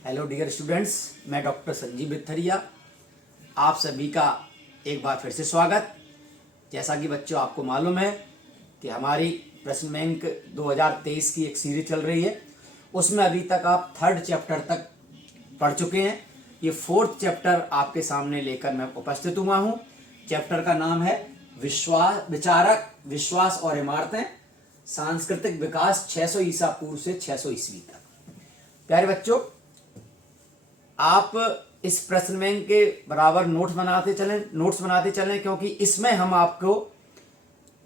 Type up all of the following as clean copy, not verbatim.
Hello dear students, मैं doctor Sanjeev बिथरिया आप सभी का एक बार फिर से स्वागत। जैसा कि बच्चों आपको मालूम है कि हमारी प्रश्न बैंक 2023 की एक सीरीज चल रही है, उसमें अभी तक आप 3rd चैप्टर तक पढ़ चुके हैं। ये 4th चैप्टर आपके सामने लेकर मैं उपस्थित हुआ हूँ। चैप्टर का नाम है विचारक, विश्वास और इमारतें, सांस्कृतिक विकास 600 ईसा पूर्व से 600 ईस्वी तक। प्यारे बच्चों, आप इस प्रश्न बैंक के बराबर नोट्स बनाते चलें क्योंकि इसमें हम आपको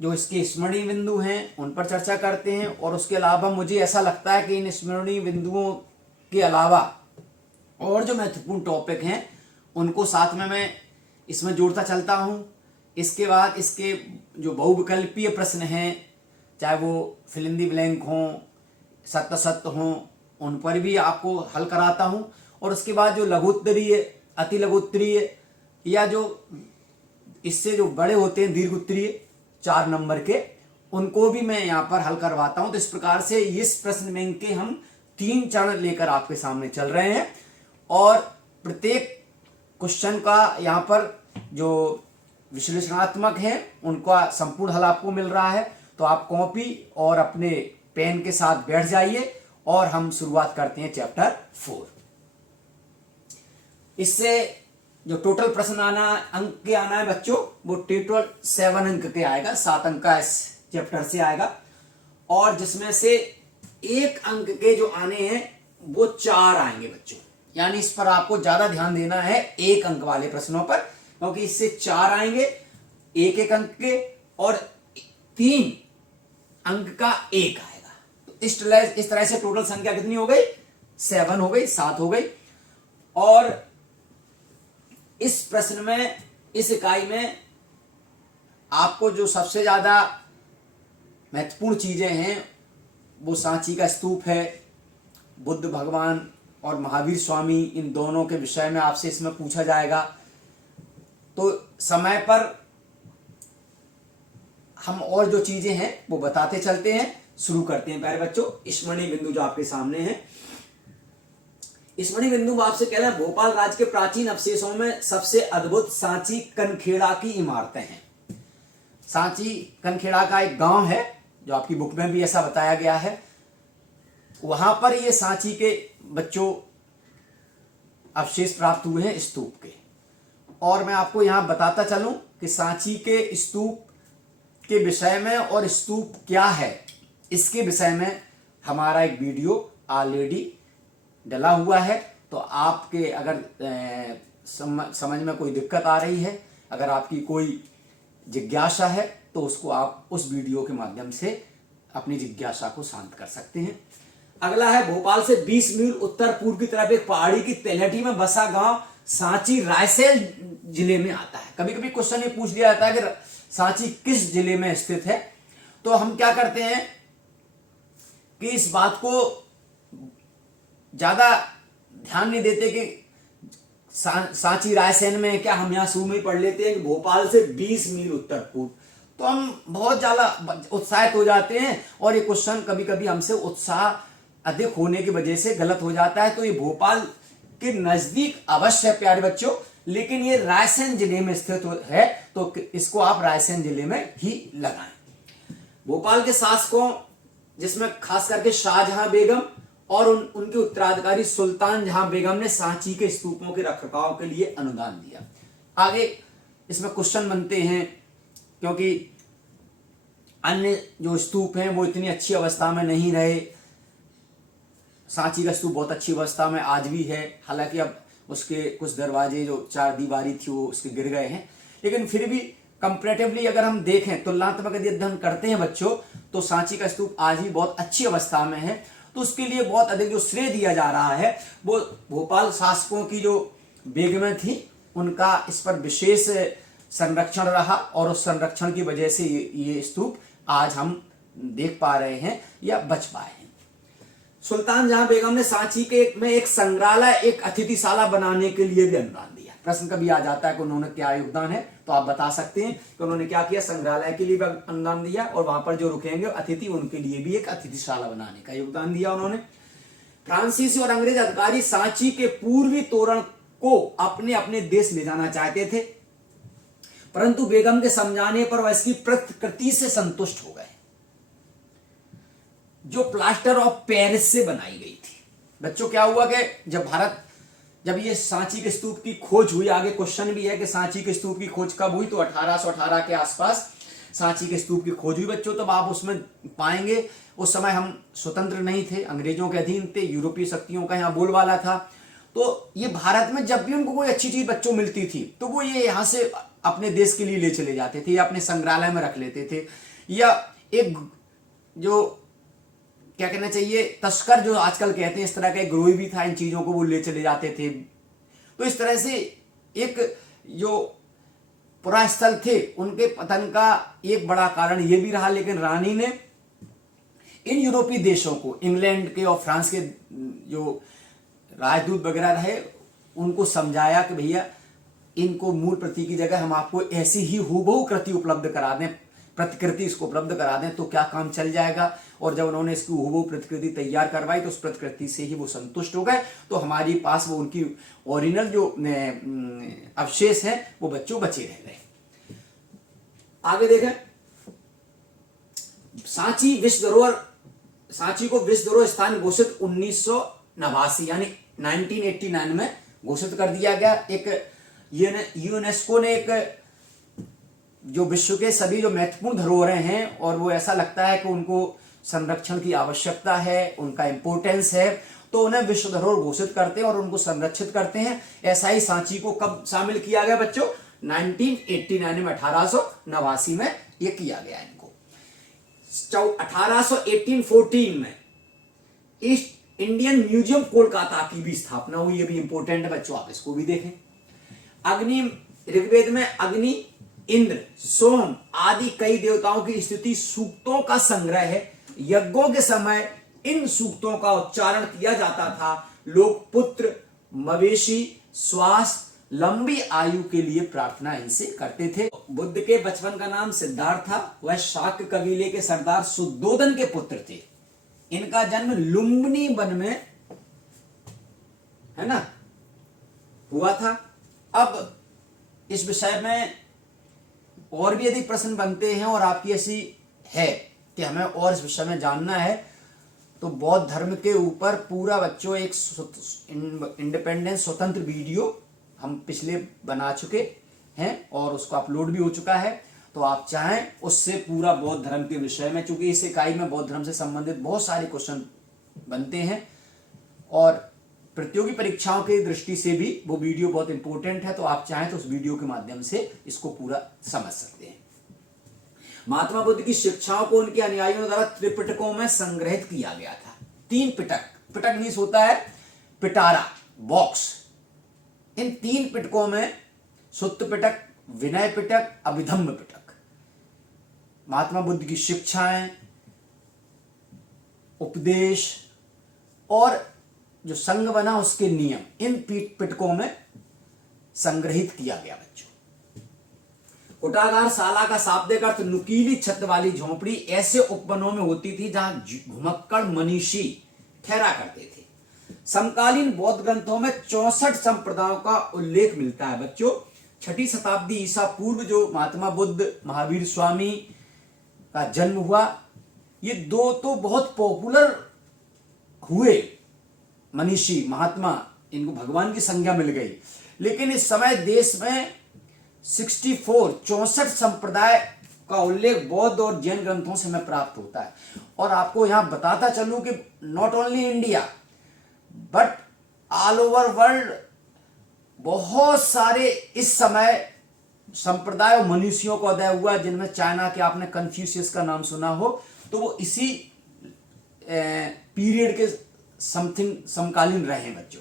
जो इसके स्मरणीय बिंदु हैं उन पर चर्चा करते हैं, और उसके अलावा मुझे ऐसा लगता है कि इन स्मरणीय बिंदुओं के अलावा और जो महत्वपूर्ण टॉपिक हैं उनको साथ में मैं इसमें जोड़ता चलता हूँ। इसके बाद इसके जो बहुविकल्पीय प्रश्न हैं, चाहे वो फिल इन द ब्लैंक हों, सत्य सत्य हों, उन पर भी आपको हल कराता हूँ। और उसके बाद जो लघुत्तरीय, अति लघुत्तरीय या जो इससे जो बड़े होते हैं दीर्घ उत्तरीय 4 नंबर के, उनको भी मैं यहाँ पर हल करवाता हूँ। तो इस प्रकार से इस प्रश्न बैंक के हम 3 चरण लेकर आपके सामने चल रहे हैं, और प्रत्येक क्वेश्चन का यहाँ पर जो विश्लेषणात्मक है उनका संपूर्ण हल आपको मिल रहा है। तो आप कॉपी और अपने पेन के साथ बैठ जाइए और हम शुरुआत करते हैं चैप्टर 4। इससे जो टोटल प्रश्न अंक के आना है बच्चों, वो टोटल 7 अंक के आएगा, 7 अंक का इस चैप्टर से आएगा, और जिसमें से 1 अंक के जो आने हैं वो 4 आएंगे बच्चों। यानी इस पर आपको ज्यादा ध्यान देना है 1 अंक वाले प्रश्नों पर, क्योंकि इससे 4 आएंगे 1-1 अंक के, और 3 अंक का 1 आएगा। तो इस तरह से टोटल संख्या कितनी हो गई? 7 हो गई, 7 हो गई। और इस प्रश्न में, इस इकाई में आपको जो सबसे ज्यादा महत्वपूर्ण चीजें हैं वो सांची का स्तूप है, बुद्ध भगवान और महावीर स्वामी, इन दोनों के विषय में आपसे इसमें पूछा जाएगा। तो समय पर हम और जो चीजें हैं वो बताते चलते हैं। शुरू करते हैं प्यारे बच्चों। स्मरणीय बिंदु जो आपके सामने है, स्मरणीय बिंदु आपसे कह रहे हैं भोपाल राज्य के प्राचीन अवशेषों में सबसे अद्भुत सांची कनखेड़ा की इमारतें हैं। सांची कनखेड़ा का एक गांव है, जो आपकी बुक में भी ऐसा बताया गया है। वहां पर ये सांची के बच्चों अवशेष प्राप्त हुए हैं स्तूप के। और मैं आपको यहां बताता चलूं कि सांची के स्तूप के विषय में और स्तूप क्या है, इसके विषय में हमारा एक वीडियो ऑलरेडी डला हुआ है। तो आपके अगर समझ में कोई दिक्कत आ रही है, अगर आपकी कोई जिज्ञासा है, तो उसको आप उस वीडियो के माध्यम से अपनी जिज्ञासा को शांत कर सकते हैं। अगला है, भोपाल से 20 मील उत्तर पूर्व की तरफ एक पहाड़ी की तलहटी में बसा गांव सांची रायसेन जिले में आता है। कभी कभी क्वेश्चन ये पूछ लिया जाता है कि सांची किस जिले में स्थित है। तो हम क्या करते हैं कि इस बात को ज्यादा ध्यान नहीं देते कि सांची रायसेन में, क्या हम यहां शुरू में पढ़ लेते हैं कि भोपाल से 20 मील उत्तर पूर्व। तो हम बहुत ज्यादा उत्साहित हो जाते हैं, और ये क्वेश्चन कभी कभी हमसे उत्साह अधिक होने की वजह से गलत हो जाता है। तो ये भोपाल के नजदीक अवश्य है प्यारे बच्चों, लेकिन ये रायसेन जिले में स्थित है, तो इसको आप रायसेन जिले में ही लगाएं। भोपाल के शासकों, जिसमें खास करके शाहजहां बेगम और उनके उत्तराधिकारी सुल्तान जहां बेगम ने सांची के स्तूपों के रखरखाव के लिए अनुदान दिया। आगे इसमें क्वेश्चन बनते हैं, क्योंकि अन्य जो स्तूप हैं वो इतनी अच्छी अवस्था में नहीं रहे। सांची का स्तूप बहुत अच्छी अवस्था में आज भी है, हालांकि अब उसके कुछ दरवाजे, जो 4 दीवारी थी, वो उसके गिर गए हैं, लेकिन फिर भी कंपैरेटिवली अगर हम देखें, तुलनात्मक यदि अध्ययन करते हैं बच्चों, तो सांची का स्तूप आज भी बहुत अच्छी अवस्था में है। तो उसके लिए बहुत अधिक जो श्रेय दिया जा रहा है वो भोपाल शासकों की जो बेगमें थी, उनका इस पर विशेष संरक्षण रहा, और उस संरक्षण की वजह से ये स्तूप आज हम देख पा रहे हैं या बच पाए हैं। सुल्तान जहां बेगम ने सांची में एक संग्रहालय, एक अतिथिशाला बनाने के लिए भी अनुदान दिया। प्रश्न कभी आ जाता है कि उन्होंने क्या योगदान है, तो आप बता सकते हैं कि उन्होंने क्या किया। संग्रहालय के लिए भी अनुदान दिया, और वहां पर जो रुकेंगे अतिथि, उनके लिए भी एक अतिथिशाला बनाने का योगदान दिया उन्होंने। फ्रांसीसी और अंग्रेज अधिकारी सांची के पूर्वी तोरण को अपने अपने देश ले जाना चाहते थे, परंतु बेगम के समझाने पर वह इसकी प्रतिकृति से संतुष्ट हो गए, जो प्लास्टर ऑफ पेरिस से बनाई गई थी। बच्चों क्या हुआ कि जब ये सांची के स्तूप की खोज हुई, आगे क्वेश्चन भी है कि सांची के स्तूप की खोज कब हुई, तो 1818 के आसपास सांची के स्तूप की खोज हुई बच्चों। तब आप उसमें पाएंगे उस समय हम स्वतंत्र नहीं थे, अंग्रेजों के अधीन थे, यूरोपीय शक्तियों का यहाँ बोलबाला था। तो ये भारत में जब भी उनको कोई अच्छी चीज बच्चों मिलती थी तो वो ये यहाँ से अपने देश के लिए ले चले जाते थे, या अपने संग्रहालय में रख लेते थे, या एक जो क्या कहना चाहिए तस्कर जो आजकल कहते हैं, इस तरह का एक ग्रोह भी था, इन चीजों को वो ले चले जाते थे। तो इस तरह से एक जो पुरास्थल थे उनके पतन का एक बड़ा कारण ये भी रहा। लेकिन रानी ने इन यूरोपीय देशों को, इंग्लैंड के और फ्रांस के जो राजदूत वगैरह रहे, उनको समझाया कि भैया इनको मूल प्रति की जगह हम आपको ऐसी ही हूबहू कृति उपलब्ध करा दें, प्रतिकृति इसको उपलब्ध करा दें तो क्या काम चल जाएगा। और जब उन्होंने इसकी हूबहू प्रतिकृति तैयार करवाई तो उस प्रतिकृति से ही वो संतुष्ट हो गए। तो हमारी पास वो उनकी ओरिजिनल जो अवशेष है वो बच्चों बचे रह गए। आगे देखें, सांची विश्व धरोहर, सांची को विश्व धरोहर स्थान घोषित 1989 यानी 1989 में घोषित कर दिया गया। एक यूनेस्को ने एक जो विश्व के सभी जो महत्वपूर्ण धरोहरें हैं और वो ऐसा लगता है कि उनको संरक्षण की आवश्यकता है, उनका इंपोर्टेंस है, तो उन्हें विश्व धरोहर घोषित करते हैं और उनको संरक्षित करते हैं। ऐसा ही सांची को कब शामिल किया गया बच्चों? 1989 में, 1889 में ये किया गया इनको। 1814 में ईस्ट इंडियन म्यूजियम कोलकाता की भी स्थापना हुई। ये भी इंपोर्टेंट है बच्चों, आप इसको भी देखें। अग्नि, ऋग्वेद में अग्नि, इंद्र, सोम आदि कई देवताओं की स्तुति सूक्तों का संग्रह है। यज्ञों के समय इन सूक्तों का उच्चारण किया जाता था। लोग पुत्र, मवेशी, स्वास्थ्य, लंबी आयु के लिए प्रार्थना इनसे करते थे। बुद्ध के बचपन का नाम सिद्धार्थ था। वह शाक्य कबीले के सरदार शुद्धोधन के पुत्र थे। इनका जन्म लुम्बिनी वन में, है ना, हुआ था। अब इस विषय में और भी यदि प्रश्न बनते हैं और आपकी ऐसी है कि हमें और इस विषय में जानना है, तो बौद्ध धर्म के ऊपर पूरा बच्चों एक इंडिपेंडेंट स्वतंत्र वीडियो हम पिछले बना चुके हैं और उसको अपलोड भी हो चुका है। तो आप चाहें उससे पूरा बौद्ध धर्म के विषय में, चूंकि इस इकाई में बौद्ध धर्म से संबंधित बहुत सारे क्वेश्चन बनते हैं और प्रतियोगी परीक्षाओं की दृष्टि से भी वो वीडियो बहुत इंपॉर्टेंट है। तो आप चाहें तो उस वीडियो के माध्यम से इसको पूरा समझ सकते हैं। महात्मा बुद्ध की शिक्षाओं को उनके अनुयायियों द्वारा त्रिपिटकों में संग्रहित किया गया था। 3 पिटक, पिटक मीन्स होता है पिटारा, बॉक्स। इन 3 पिटकों में सुत्त पिटक, विनय पिटक, अभिधम्म पिटक, महात्मा बुद्ध की शिक्षाएं, उपदेश और जो संघ बना उसके नियम, इन पिटकों में संग्रहित किया गया बच्चों। कुटागार शाला का शाब्दिक अर्थ नुकीली छत वाली झोपड़ी ऐसे उपवनों में होती थी जहां घुमक्कड़ मनीषी ठहरा करते थे। समकालीन बौद्ध ग्रंथों में 64 संप्रदायों का उल्लेख मिलता है बच्चों। 6ठी शताब्दी ईसा पूर्व जो महात्मा बुद्ध, महावीर स्वामी का जन्म हुआ, ये 2 तो बहुत पॉपुलर हुए मनीषी, महात्मा, इनको भगवान की संज्ञा मिल गई। लेकिन इस समय देश में 64 संप्रदाय का उल्लेख बौद्ध और जैन ग्रंथों से हमें प्राप्त होता है। और आपको यहां बताता चलूं कि not only India but all over world बहुत सारे इस समय संप्रदाय और मनीषियों का उदय हुआ, जिनमें चाइना के आपने कन्फ्यूशियस का नाम सुना हो, तो वो इसी पीरियड के समकालीन रहे हैं बच्चों।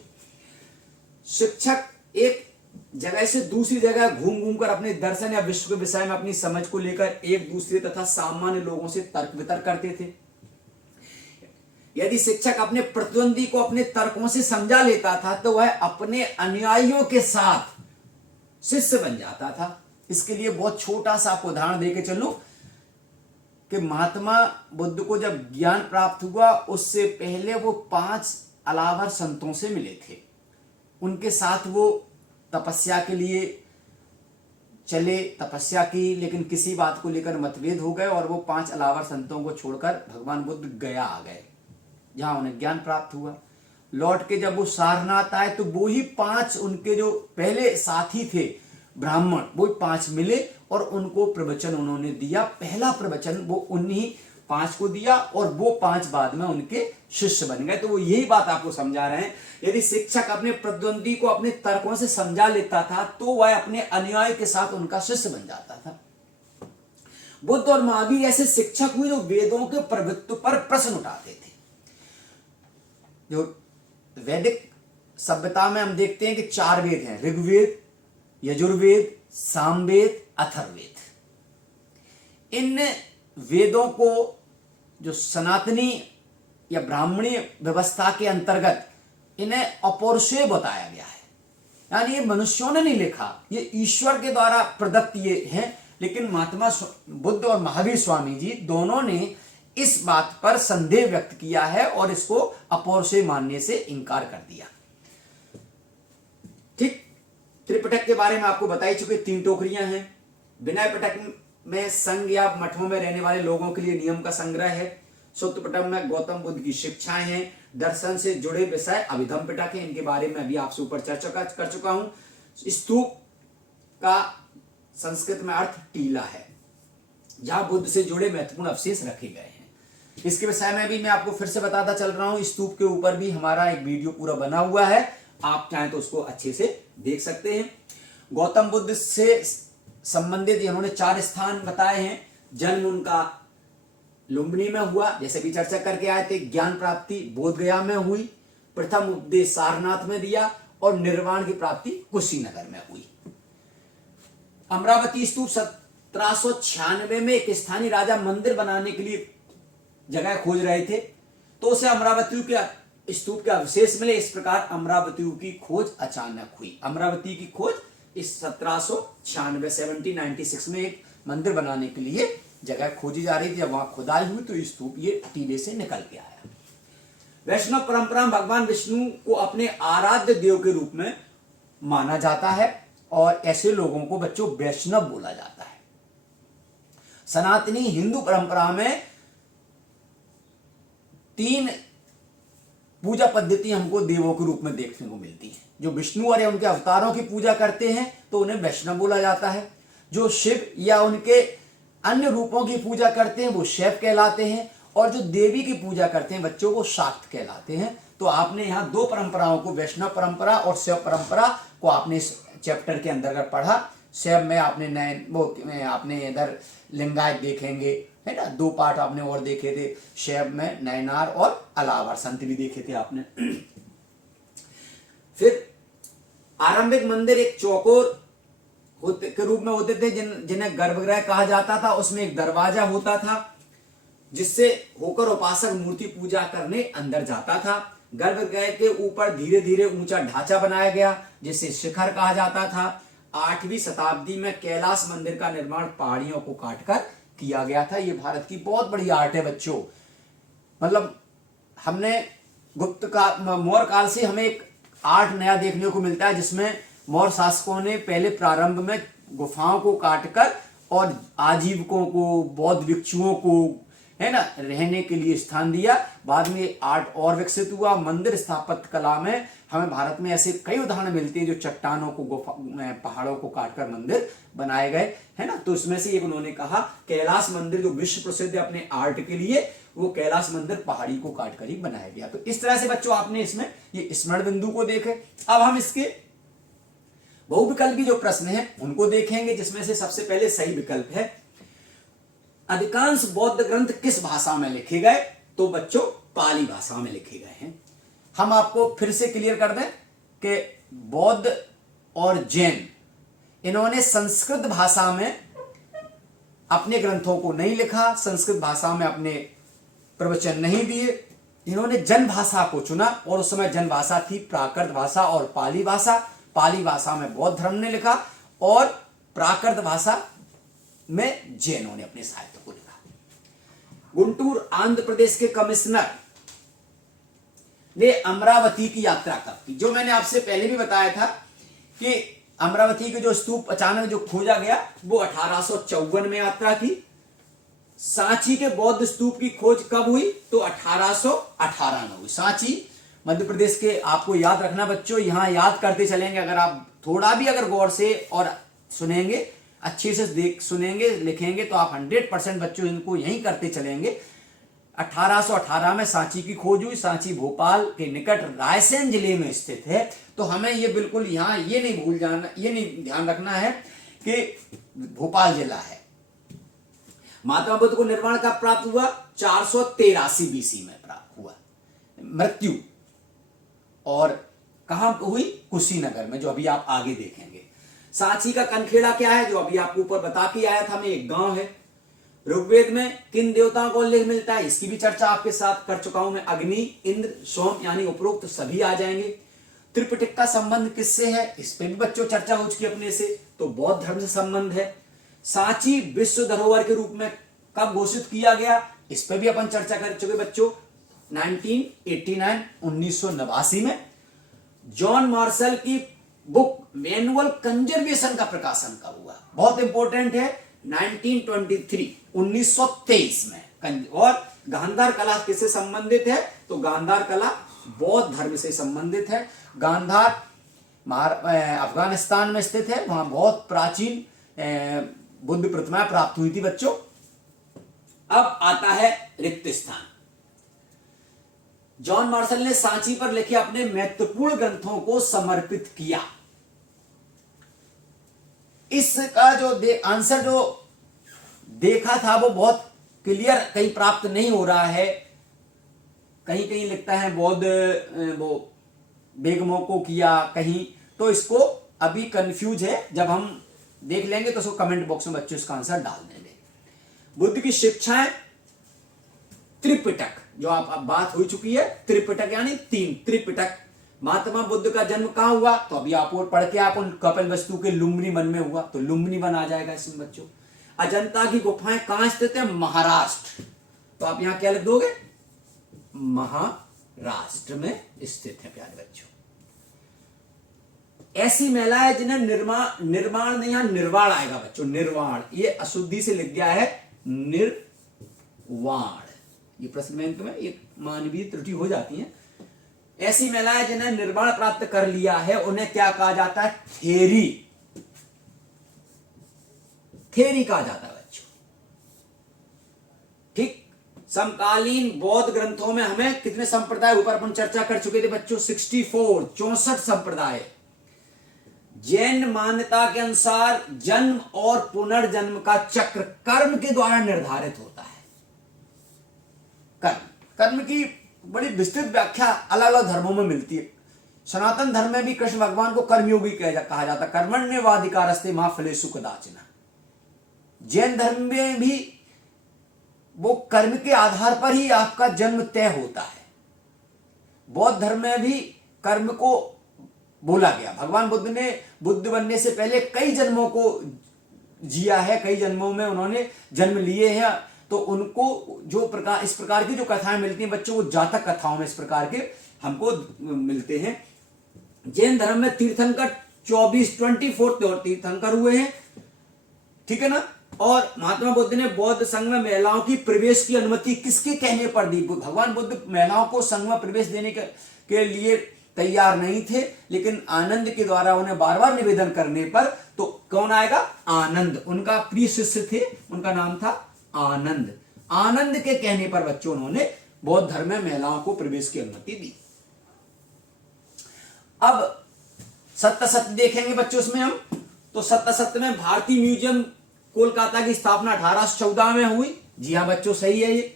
शिक्षक एक जगह से दूसरी जगह घूम घूम कर अपने दर्शन या विश्व के विषय में अपनी समझ को लेकर एक दूसरे तथा सामान्य लोगों से तर्क वितर्क करते थे। यदि शिक्षक अपने प्रतिद्वंदी को अपने तर्कों से समझा लेता था तो वह अपने अनुयायियों के साथ शिष्य बन जाता था। इसके लिए बहुत छोटा सा आपको उदाहरण देके चलूं कि महात्मा बुद्ध को जब ज्ञान प्राप्त हुआ उससे पहले वो 5 अलावर संतों से मिले थे। उनके साथ वो तपस्या के लिए चले, तपस्या की, लेकिन किसी बात को लेकर मतभेद हो गए और वो 5 अलावर संतों को छोड़कर भगवान बुद्ध गया आ गए, जहां उन्हें ज्ञान प्राप्त हुआ। लौट के जब वो सारनाथ आए तो वो ही 5 उनके जो पहले साथी थे ब्राह्मण, वो 5 मिले और उनको प्रवचन उन्होंने दिया। पहला प्रवचन वो उन्हीं 5 को दिया और वो 5 बाद में उनके शिष्य बन गए। तो वो यही बात आपको समझा रहे हैं, यदि शिक्षक अपने प्रतिद्वंदी को अपने तर्कों से समझा लेता था तो वह अपने अनुयायी के साथ उनका शिष्य बन जाता था। बुद्ध और महावीर ऐसे शिक्षक हुए जो वेदों के प्रभुत्व पर प्रश्न उठाते थे। जो वैदिक सभ्यता में हम देखते हैं कि 4 वेद हैं, ऋग्वेद, यजुर्वेद, सामवेद, अथर्ववेद। इन वेदों को जो सनातनी या ब्राह्मणी व्यवस्था के अंतर्गत इन्हें अपौरुषेय बताया गया है, यानी ये मनुष्यों ने नहीं लिखा, ये ईश्वर के द्वारा प्रदत्त ये हैं। लेकिन महात्मा बुद्ध और महावीर स्वामी जी दोनों ने इस बात पर संदेह व्यक्त किया है और इसको अपौरुषेय मानने से इनकार कर दिया। ठीक, त्रिपिटक के बारे में आपको बताई चुके 3 टोकरियां हैं। विनय पिटक में संघ या मठों में रहने वाले लोगों के लिए नियम का संग्रह है। सुत्त पिटक में गौतम बुद्ध की शिक्षाएं हैं। दर्शन से जुड़े विषय अभिधम पिटक है, इनके बारे में अभी आपसे ऊपर चर्चा कर चुका हूं। स्तूप का संस्कृत में अर्थ टीला है, जहां बुद्ध से जुड़े महत्वपूर्ण अवशेष रखे गए हैं। इसके विषय में भी मैं आपको फिर से बताता चल रहा हूं। स्तूप के ऊपर भी हमारा एक वीडियो पूरा बना हुआ है, आप चाहें तो उसको अच्छे से देख सकते हैं। गौतम बुद्ध से संबंधित इन्होंने 4 स्थान बताए हैं। जन्म उनका लुम्बिनी में हुआ, जैसे भी चर्चा करके आए थे। ज्ञान प्राप्ति बोध गया में हुई। प्रथम उपदेश सारनाथ में दिया और निर्वाण की प्राप्ति कुशीनगर में हुई। अमरावती स्तूप 1796 में एक स्थानीय राजा मंदिर बनाने के लिए जगह खोज रहे थे, तो उसे अमरावती के स्तूप के अवशेष मिले। इस प्रकार अमरावती की खोज अचानक हुई। अमरावती की खोज इस 1796 में एक मंदिर बनाने के लिए जगह खोजी जा रही थी। जब वहां खुदाई हुई तो स्तूप ये टीले से निकल के आया। वैष्णव परंपरा में भगवान विष्णु को अपने आराध्य देव के रूप में माना जाता है और ऐसे लोगों को बच्चों वैष्णव बोला जाता है। सनातनी हिंदू परंपरा में 3 पूजा पद्धति हमको देवों के रूप में देखने को मिलती है। जो विष्णु और उनके अवतारों की पूजा करते हैं तो उन्हें वैष्णव बोला जाता है। जो शिव या उनके अन्य रूपों की पूजा करते हैं वो शैव कहलाते हैं, और जो देवी की पूजा करते हैं बच्चों को शाक्त कहलाते हैं। तो आपने यहाँ 2 परंपराओं को, वैष्णव परंपरा और शैव परंपरा को आपने इस चैप्टर के अंतर्गत पढ़ा। शैव में आपने इधर लिंगायत देखेंगे, है ना, 2 पार्ट आपने और देखे थे। शैव में नयनार और अलावर संत भी देखे थे आपने। फिर आरंभिक मंदिर एक चौकोर के रूप में होते थे, जिन्हें गर्भगृह कहा जाता था। उसमें एक दरवाजा होता था जिससे होकर उपासक मूर्ति पूजा करने अंदर जाता था। गर्भगृह के ऊपर धीरे धीरे ऊंचा ढांचा बनाया गया जिसे शिखर कहा जाता था। 8वीं शताब्दी में कैलाश मंदिर का निर्माण पहाड़ियों को काटकर किया गया था। ये भारत की बहुत बड़ी आर्ट है बच्चों। मतलब हमने गुप्त काल, मौर्य काल से हमें एक आर्ट नया देखने को मिलता है, जिसमें मौर्य शासकों ने पहले प्रारंभ में गुफाओं को काटकर और आजीविकों को, बौद्ध भिक्षुओं को, है ना, रहने के लिए स्थान दिया। बाद में आर्ट और विकसित हुआ। मंदिर स्थापत्य कला में हमें भारत में ऐसे कई उदाहरण मिलते हैं जो चट्टानों को, पहाड़ों को काटकर मंदिर बनाए गए, है ना। तो उसमें से एक उन्होंने कहा कैलाश मंदिर जो विश्व प्रसिद्ध है अपने आर्ट के लिए, वो कैलाश मंदिर पहाड़ी को काटकर ही बनाया गया। तो इस तरह से बच्चों आपने इसमें ये स्मरण बिंदु को देखे। अब हम इसके बहुविकल्पी जो प्रश्न है उनको देखेंगे, जिसमें से सबसे पहले सही विकल्प है अधिकांश बौद्ध ग्रंथ किस भाषा में लिखे गए। तो बच्चों पाली भाषा में लिखे गए हैं। हम आपको फिर से क्लियर कर दें कि बौद्ध और जैन इन्होंने संस्कृत भाषा में अपने ग्रंथों को नहीं लिखा, संस्कृत भाषा में अपने प्रवचन नहीं दिए। इन्होंने जन भाषा को चुना और उस समय जन भाषा थी प्राकृत भाषा और पाली भाषा। पाली भाषा में बौद्ध धर्म ने लिखा और प्राकृत भाषा में जैनों ने अपने साहित्य को लिखा। गुंटूर आंध्र प्रदेश के कमिश्नर ने अमरावती की यात्रा कब की? जो मैंने आपसे पहले भी बताया था कि अमरावती के जो स्तूप अचानक जो खोजा गया वो 1854 में यात्रा की। सांची के बौद्ध स्तूप की खोज कब हुई? तो 1818 में हुई। सांची मध्य प्रदेश के, आपको याद रखना बच्चों, यहां याद करते चलेंगे अगर आप थोड़ा भी अगर गौर से और सुनेंगे, अच्छे से सुनेंगे, लिखेंगे तो आप 100% बच्चों इनको यही करते चलेंगे। 1818 में सांची की खोज हुई। सांची भोपाल के निकट रायसेन जिले में स्थित है। तो हमें ये बिल्कुल यहां ये नहीं भूल जाना, ये नहीं ध्यान रखना है कि भोपाल जिला है। महात्मा बुद्ध को निर्वाण कब प्राप्त हुआ? 483 बीसी में प्राप्त हुआ। मृत्यु और कहां हुई? कुशीनगर में, जो अभी आप आगे देखेंगे। सांची का कनखेड़ा क्या है? जो अभी आपको ऊपर बता के आया था मैं, एक गांव है। ऋग्वेद में किन देवताओं का उल्लेख मिलता है? इसकी भी चर्चा आपके साथ कर चुका हूं मैं। अग्नि, इंद्र, सोम यानी उपरोक्त सभी आ जाएंगे। त्रिपिटक का संबंध किससे है? इस पे भी बच्चों चर्चा हो चुकी अपने से, तो बौद्ध धर्म से संबंध है। सांची विश्व धरोहर के रूप में कब घोषित किया गया? इस पे भी अपन चर्चा कर चुके बच्चों, 1989 में। जॉन मार्शल की बुक मैनुअल कंजर्वेशन का प्रकाशन कब हुआ? बहुत इंपॉर्टेंट है, 1923 में। और गांधार कला किससे संबंधित है? तो गांधार कला बौद्ध धर्म से संबंधित है। गांधार अफगानिस्तान में स्थित है। वहां बहुत प्राचीन बुद्ध प्रतिमाएं प्राप्त हुई थी बच्चों। अब आता है रिक्त स्थान। जॉन मार्शल ने सांची पर लिखे अपने महत्वपूर्ण ग्रंथों को समर्पित किया। इसका जो आंसर जो देखा था वो बहुत क्लियर कहीं प्राप्त नहीं हो रहा है। कहीं कहीं लिखता है बौद्ध वो बेगमों को किया, कहीं तो इसको अभी कंफ्यूज है। जब हम देख लेंगे तो उसको कमेंट बॉक्स में बच्चों इसका आंसर डाल देंगे। बुद्ध की शिक्षाएं, त्रिपिटक, जो आप बात हो चुकी है, त्रिपिटक यानी 3 त्रिपिटक। महात्मा बुद्ध का जन्म कहां हुआ? तो अभी आप और पढ़ के आप उन कपिलवस्तु के लुम्बिनी वन में हुआ, तो लुम्बिनी वन आ जाएगा इसमें बच्चों। अजंता की गुफाएं कहां स्थित है? महाराष्ट्र। तो आप यहां क्या लिख दोगे? महाराष्ट्र में स्थित है प्यारे बच्चों। ऐसी महिला है जिन्हें निर्माण नहीं, यहां निर्वाण आएगा बच्चों, निर्वाण। ये अशुद्धि से लिख गया है निर्वाण। ये प्रश्न बैंक में एक मानवीय त्रुटि हो जाती है। ऐसी महिलाएं जिन्हें निर्वाण प्राप्त कर लिया है उन्हें क्या कहा जाता है? थेरी। थेरी कहा जाता है बच्चों। ठीक। समकालीन बौद्ध ग्रंथों में हमें कितने संप्रदाय ऊपर अपन चर्चा कर चुके थे बच्चों? 64 संप्रदाय। जैन मान्यता के अनुसार जन्म और पुनर्जन्म का चक्र कर्म के द्वारा निर्धारित होता है। कर्म की बड़ी विस्तृत व्याख्या अलग अलग धर्मों में मिलती है। सनातन धर्म में भी कृष्ण भगवान को कर्मयोगी कहा जाता है। कर्मण्येवाधिकारस्ते मा फलेषु कदाचन। जैन धर्म में भी वो कर्म के आधार पर ही आपका जन्म तय होता है। बौद्ध धर्म में भी कर्म को बोला गया। भगवान बुद्ध ने बुद्ध बनने से पहले कई जन्मों को जिया है, कई जन्मों में उन्होंने जन्म लिए हैं। तो उनको जो इस प्रकार की जो कथाएं मिलती हैं बच्चों, वो जातक कथाओं में इस प्रकार के हमको मिलते हैं। जैन धर्म में तीर्थंकर 24 तीर्थंकर हुए हैं, ठीक है ना। और महात्मा बुद्ध ने बौद्ध संघ में महिलाओं की प्रवेश की अनुमति किसके कहने पर दी? भगवान बुद्ध महिलाओं को संघ में प्रवेश देने के लिए तैयार नहीं थे, लेकिन आनंद के द्वारा उन्हें बार बार निवेदन करने पर, तो कौन आएगा? आनंद। उनका प्रिय शिष्य थे, उनका नाम था आनंद। आनंद के कहने पर बच्चों उन्होंने बौद्ध धर्म में महिलाओं को प्रवेश की अनुमति दी। अब सत्य सत्य देखेंगे बच्चों इसमें हम। तो सत्य सत्य में भारतीय म्यूजियम कोलकाता की स्थापना 1814 में हुई। जी हाँ बच्चों, सही है। ये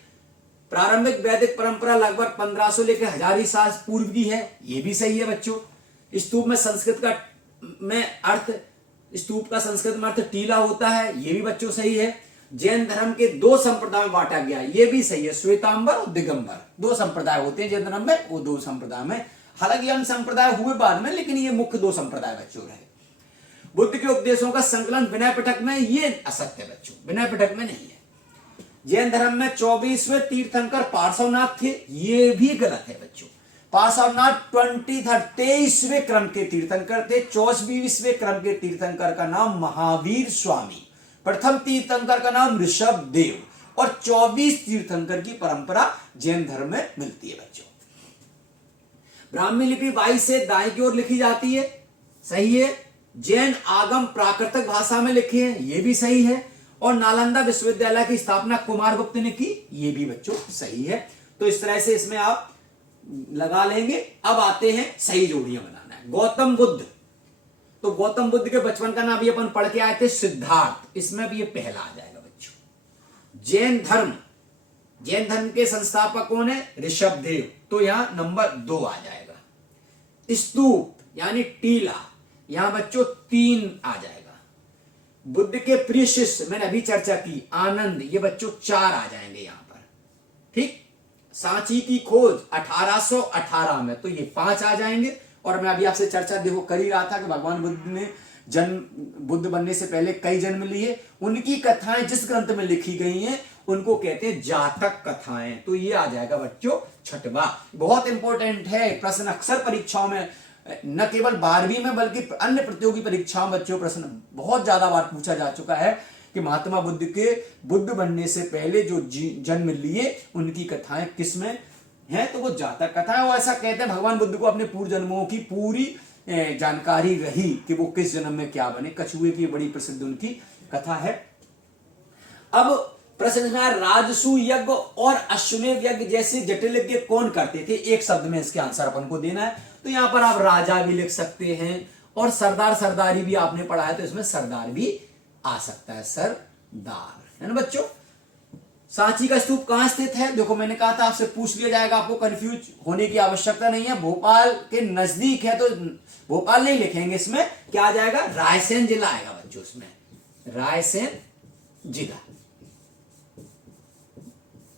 प्रारंभिक वैदिक परंपरा लगभग 1500 लेकर 1000 साल पूर्व की है, ये भी सही है बच्चों। स्तूप में संस्कृत का अर्थ टीला होता है, ये भी बच्चों सही है। जैन धर्म के 2 संप्रदाय में बांटा गया, ये भी सही है। श्वेतांबर और दिगंबर 2 संप्रदाय होते हैं जैन धर्म में, वो 2 संप्रदाय में। हालांकि अन्य संप्रदाय हुए बाद में, लेकिन ये मुख्य 2 संप्रदाय बच्चों रहे। बुद्ध के उपदेशों का संकलन विनय पिटक में, ये असत्य है बच्चों, विनय पिटक में नहीं है। जैन धर्म में 24वें तीर्थंकर पार्श्वनाथ थे, ये भी गलत है बच्चों। पार्श्वनाथ 23वें क्रम के तीर्थंकर थे। 24वें क्रम के तीर्थंकर का नाम महावीर स्वामी, प्रथम तीर्थंकर का नाम ऋषभ देव और 24 तीर्थंकर की परंपरा जैन धर्म में मिलती है बच्चों। ब्राह्मी लिपि बाई से दाएं की ओर लिखी जाती है, सही है। जैन आगम प्राकृतिक भाषा में लिखे हैं, यह भी सही है। और नालंदा विश्वविद्यालय की स्थापना कुमारगुप्त ने की, यह भी बच्चों सही है। तो इस तरह से इसमें आप लगा लेंगे। अब आते हैं सही जोड़ियां बनाना है। गौतम बुद्ध, तो गौतम बुद्ध के बचपन का नाम भी अपन पढ़ के आए थे सिद्धार्थ, इसमें भी ये पहला आ जाएगा बच्चों। जैन धर्म, जैन धर्म के संस्थापक कौन है? ऋषभ देव, तो यहां नंबर 2 आ जाएगा। स्तूप यानी टीला, यहां बच्चों 3 आ जाएगा। बुद्ध के प्रिय शिष्य, मैंने अभी चर्चा की, आनंद, ये बच्चों 4 आ जाएंगे यहां पर, ठीक। सांची की खोज 1818 में, तो ये 5 आ जाएंगे। और मैं अभी आपसे चर्चा देखो कर ही रहा था कि भगवान बुद्ध ने बुद्ध बनने से पहले कई जन्म लिए, उनकी कथाएं जिस ग्रंथ में लिखी गई हैं उनको कहते हैं जातक कथाएं, तो ये आ जाएगा बच्चों 6वां। बहुत इंपॉर्टेंट है, प्रश्न अक्सर परीक्षाओं में, न केवल 12वीं में बल्कि अन्य प्रतियोगी परीक्षाओं में बच्चों प्रश्न बहुत ज्यादा बार पूछा जा चुका है कि महात्मा बुद्ध के बुद्ध बनने से पहले जो जन्म लिए उनकी कथाएं किसमें हैं, तो वो जातक कथाएं। वो ऐसा कहते हैं भगवान बुद्ध को अपने पूर्व जन्मों की पूरी जानकारी रही कि वो किस जन्म में क्या बने। कछुए की बड़ी प्रसिद्ध उनकी कथा है। अब प्रश्न है, राजसू यज्ञ और अश्वमेध यज्ञ जैसे जटिल यज्ञ कौन करते थे? एक शब्द में इसके आंसर अपन को देना है। तो यहां पर आप राजा भी लिख सकते हैं और सरदार सरदारी भी आपने पढ़ा है, तो इसमें सरदार भी आ सकता है, सरदार, है ना बच्चों। सांची का स्तूप कहां स्थित है? देखो मैंने कहा था आपसे पूछ लिया जाएगा, आपको कंफ्यूज होने की आवश्यकता नहीं है। भोपाल के नजदीक है, तो भोपाल नहीं लिखेंगे, इसमें क्या आ जाएगा? रायसेन जिला आएगा बच्चों, इसमें रायसेन जिला,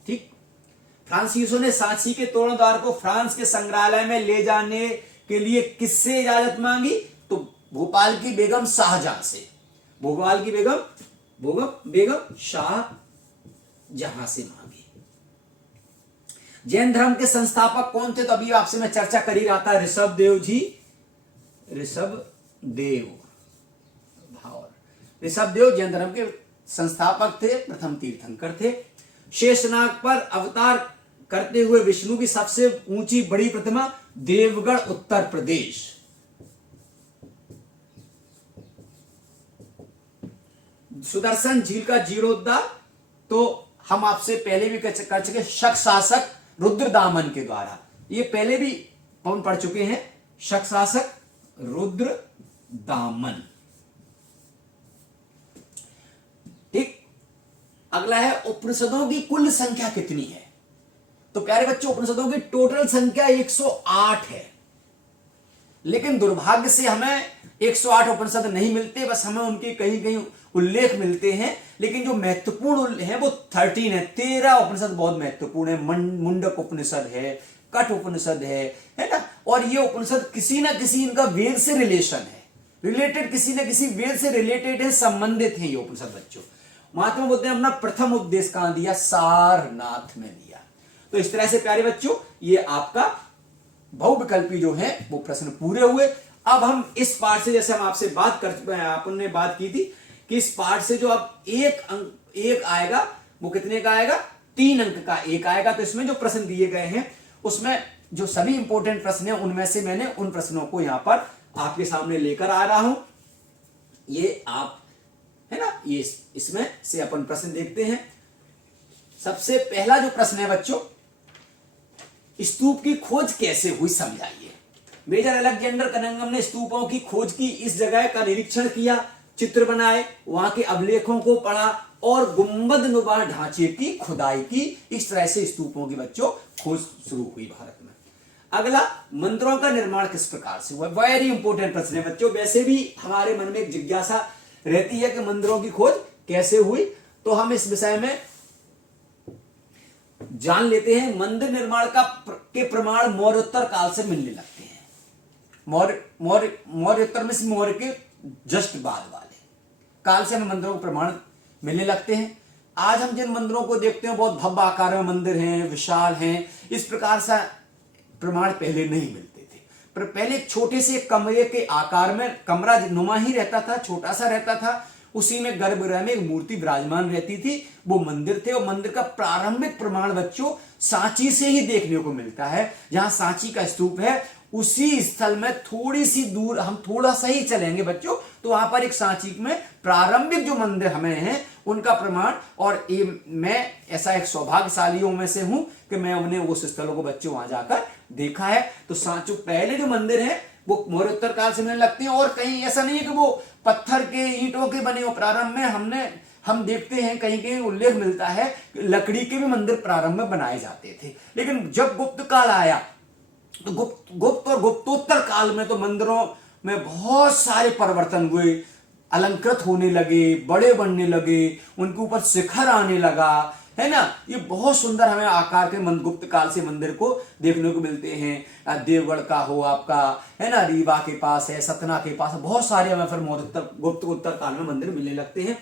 ठीक। फ्रांसीसियों ने सांची के तोरण द्वार को फ्रांस के संग्रहालय में ले जाने के लिए किससे इजाजत मांगी? तो भोपाल की बेगम शाहजहां से, भोपाल की बेगम शाहजहां से मांगी। जैन धर्म के संस्थापक कौन थे? तो अभी आपसे मैं चर्चा कर ही रहा था, ऋषभ देव जी, ऋषभ देव जैन धर्म के संस्थापक थे, प्रथम तीर्थंकर थे। शेषनाग पर अवतार करते हुए विष्णु की सबसे ऊंची बड़ी प्रतिमा देवगढ़ उत्तर प्रदेश। सुदर्शन झील का जीर्णोद्धार, तो हम आपसे पहले भी कर चुके, शक शासक रुद्रदामन के द्वारा, ये पहले भी हम पढ़ चुके हैं, शक शासक रुद्रदामन, ठीक। अगला है, उपनिषदों की कुल संख्या कितनी है? तो प्यारे बच्चों, उपनिषदों की टोटल संख्या 108 है, लेकिन दुर्भाग्य से हमें 108 उपनिषद नहीं मिलते, बस हमें उनके कहीं कहीं उल्लेख मिलते हैं। लेकिन जो महत्वपूर्ण है वो 13 है। 13 उपनिषद बहुत महत्वपूर्ण है। मुंडक उपनिषद है, कठ उपनिषद है ना। और ये उपनिषद किसी ना किसी इनका वेद से रिलेशन है, रिलेटेड, किसी ना किसी वेद से रिलेटेड है, संबंधित है ये उपनिषद बच्चों। महात्मा बुद्ध ने अपना प्रथम उपदेश कहां दिया? सारनाथ में दिया। तो इस तरह से प्यारे बच्चों ये आपका बहुविकल्पी जो है वो प्रश्न पूरे हुए। अब हम इस पार्ट से, जैसे हम आपसे आपने बात की थी कि इस पार्ट से जो अब एक आएगा वो कितने का आएगा? 3 अंक का एक आएगा। तो इसमें जो प्रश्न दिए गए हैं उसमें जो सभी इंपॉर्टेंट प्रश्न हैं उनमें से मैंने उन प्रश्नों को यहां पर आपके सामने लेकर आ रहा हूं। ये आप, है ना, ये इसमें से अपन प्रश्न देखते हैं। सबसे पहला जो प्रश्न है बच्चों, स्तूप की खोज कैसे हुई समझाइए। मेजर अलेक्जेंडर कनिंघम ने स्तूपों की खोज की, इस जगह का निरीक्षण किया, चित्र बनाए, वहां के अभिलेखों को पढ़ा और गुंबद नुमा ढांचे की खुदाई की। इस तरह से स्तूपों की बच्चों खोज शुरू हुई भारत में। अगला, मंदिरों का निर्माण किस प्रकार से हुआ? वेरी इंपॉर्टेंट प्रश्न है बच्चों। वैसे भी हमारे मन में एक जिज्ञासा रहती है कि मंदिरों की खोज कैसे हुई, तो हम इस विषय में जान लेते हैं। मंदिर निर्माण के प्रमाण मौर्योत्तर काल से मिलने लगते हैं। मौर्योत्तर में मौर्य के जस्ट बाद वाले काल से हमें मंदिरों के प्रमाण मिलने लगते हैं। आज हम जिन मंदिरों को देखते हैं बहुत भव्य आकार में मंदिर हैं, विशाल हैं, इस प्रकार से प्रमाण पहले नहीं मिलते थे। पर पहले एक छोटे से कमरे के आकार में कमरा नुमा ही रहता था, छोटा सा रहता था, उसी में गर्भगृह में एक मूर्ति विराजमान रहती थी, वो मंदिर थे। और मंदिर का प्रारंभिक प्रमाण बच्चों सांची से ही देखने को मिलता है। जहां सांची का स्तूप है उसी स्थल में थोड़ी सी दूर हम थोड़ा सा ही चलेंगे बच्चों, तो वहां पर एक सांची में प्रारंभिक जो मंदिर हमें हैं उनका प्रमाण, और ये मैं ऐसा एक सौभाग्यशालियों में से हूं कि मैं उन्हें उस स्थलों को बच्चों वहां जाकर देखा है। तो सांचो पहले जो मंदिर है वो मौर्योत्तर काल से मिलने लगते हैं, और कहीं ऐसा नहीं है कि वो पत्थर के ईंटों के बने हो। प्रारंभ में हम देखते हैं कहीं कहीं उल्लेख मिलता है लकड़ी के भी मंदिर प्रारंभ में बनाए जाते थे। लेकिन जब गुप्त काल आया तो गुप्त और गुप्तोत्तर काल में तो मंदिरों में बहुत सारे परिवर्तन हुए, अलंकृत होने लगे, बड़े बनने लगे, उनके ऊपर शिखर आने लगा, है ना। ये बहुत सुंदर हमें आकार के गुप्त काल से मंदिर को देखने को मिलते हैं। देवगढ़ का हो आपका, है ना, रीवा के पास है, सतना के पास है, बहुत सारे हमें फिर गुप्त उत्तर काल में मंदिर मिलने लगते हैं।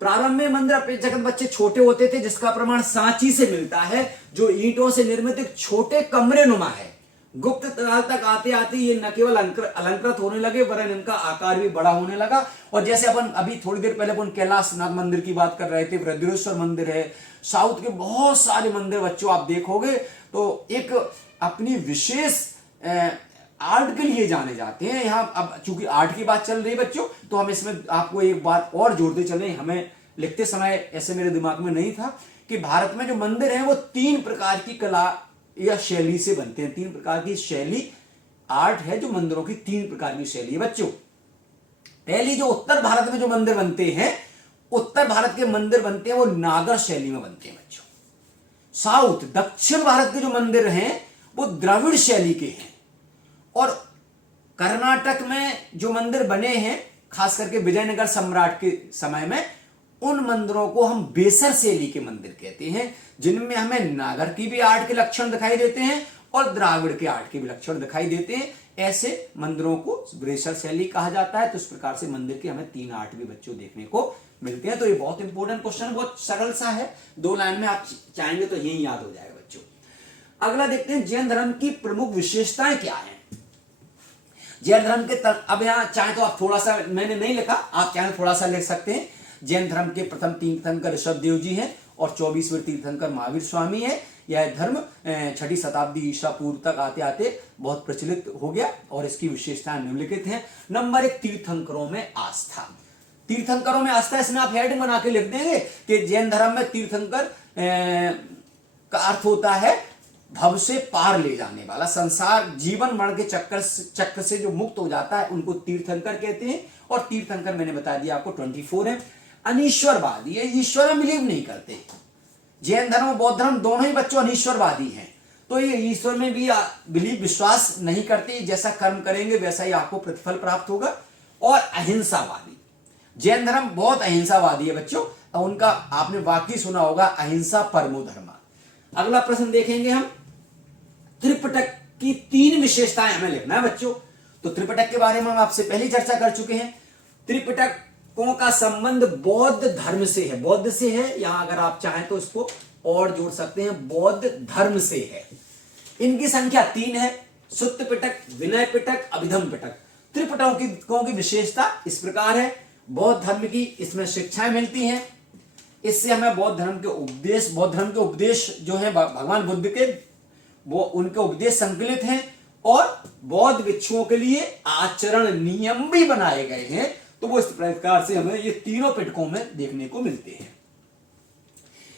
प्रारंभ में मंदिर अपेक्षाकृत बच्चे छोटे होते थे, जिसका प्रमाण सांची से मिलता है, जो ईंटों से निर्मित एक छोटे कमरे नुमा है। गुप्त काल तक आते आते ये न केवल अलंकृत होने लगे वरन इनका आकार भी बड़ा होने लगा। और जैसे अपन अभी थोड़ी देर पहले अपन कैलाशनाथ मंदिर की बात कर रहे थे, वृद्धेश्वर मंदिर है, साउथ के बहुत सारे मंदिर बच्चों आप देखोगे तो एक अपनी विशेष आर्ट के लिए जाने जाते हैं। यहाँ अब चूंकि आर्ट की बात चल रही है बच्चों, तो हम इसमें आपको एक बात और जोड़ते चले, हमें लिखते समय ऐसे मेरे दिमाग में नहीं था कि भारत में जो मंदिर है वो 3 प्रकार की कला या शैली से बनते हैं। 3 प्रकार की शैली आर्ट है जो मंदिरों की 3 प्रकार की शैली है बच्चों। पहली जो उत्तर भारत में जो मंदिर बनते हैं, उत्तर भारत के मंदिर बनते हैं वो नागर शैली में बनते हैं बच्चों। साउथ दक्षिण भारत के जो मंदिर हैं वो द्रविड़ शैली के हैं। और कर्नाटक में जो मंदिर बने हैं खास करके विजयनगर सम्राट के समय में, उन मंदिरों को हम बेसर शैली के मंदिर कहते हैं, जिनमें हमें नागर की भी आर्ट के लक्षण दिखाई देते हैं और द्राविड़ के आर्ट के भी लक्षण दिखाई देते हैं। ऐसे मंदिरों को बेसर शैली कहा जाता है। तो इस प्रकार से मंदिर के हमें 3 आर्ट भी बच्चों देखने को मिलते हैं। तो ये बहुत इंपॉर्टेंट क्वेश्चन, बहुत सरल सा है, 2 लाइन में आप चाहेंगे तो यही याद हो जाएगा बच्चों। अगला देखते हैं जैन धर्म की प्रमुख विशेषताएं क्या है। जैन धर्म के अब यहां चाहे तो आप थोड़ा सा, मैंने नहीं लिखा, आप चाहे थोड़ा सा लिख सकते हैं। जैन धर्म के प्रथम तीर्थंकर ऋषभदेव जी हैं और 24वें तीर्थंकर महावीर स्वामी है। यह धर्म 6ठी शताब्दी ईसा पूर्व तक आते आते बहुत प्रचलित हो गया और इसकी विशेषताएं निम्नलिखित हैं। नंबर 1, तीर्थंकरों में आस्था। तीर्थंकरों में आस्था, इसमें आप हेडिंग बना के लिख देंगे कि जैन धर्म में तीर्थंकर का अर्थ होता है भव से पार ले जाने वाला, संसार जीवन मरण के चक्र से जो मुक्त हो जाता है उनको तीर्थंकर कहते हैं। और तीर्थंकर मैंने बता दिया आपको 24 है। अनीश्वरवादी, ये ईश्वर में बिलीव नहीं करते। जैन धर्म और बौद्ध धर्म दोनों ही बच्चों अनीश्वरवादी हैं, तो ये ईश्वर में भी बिलीव विश्वास नहीं करते, जैसा कर्म करेंगे वैसा ही आपको प्रतिफल प्राप्त होगा। और अहिंसावादी, जैन धर्म बहुत अहिंसावादी है बच्चों, उनका आपने वाक्य सुना होगा, अहिंसा परमो धर्म। अगला प्रश्न देखेंगे हम, त्रिपिटक की 3 विशेषताएं हमें लिखना है बच्चों। तो त्रिपिटक के बारे में हम आपसे पहले चर्चा कर चुके हैं। त्रिपिटकों का संबंध बौद्ध धर्म से है, बौद्ध से है, यहां अगर आप चाहें तो इसको और जोड़ सकते हैं, बौद्ध धर्म से है। इनकी संख्या 3 है, सुत्त पिटक, विनय पिटक, अभिधम पिटक। त्रिपिटकों की विशेषता इस प्रकार है, बौद्ध धर्म की इसमें शिक्षाएं मिलती हैं, इससे हमें बौद्ध धर्म के उपदेश जो है भगवान बुद्ध के, वो उनके उपदेश संकलित हैं और बौद्ध भिक्षुओं के लिए आचरण नियम भी बनाए गए हैं। तो वो इस प्रकार से हमें ये तीनों पिटकों में देखने को मिलते हैं।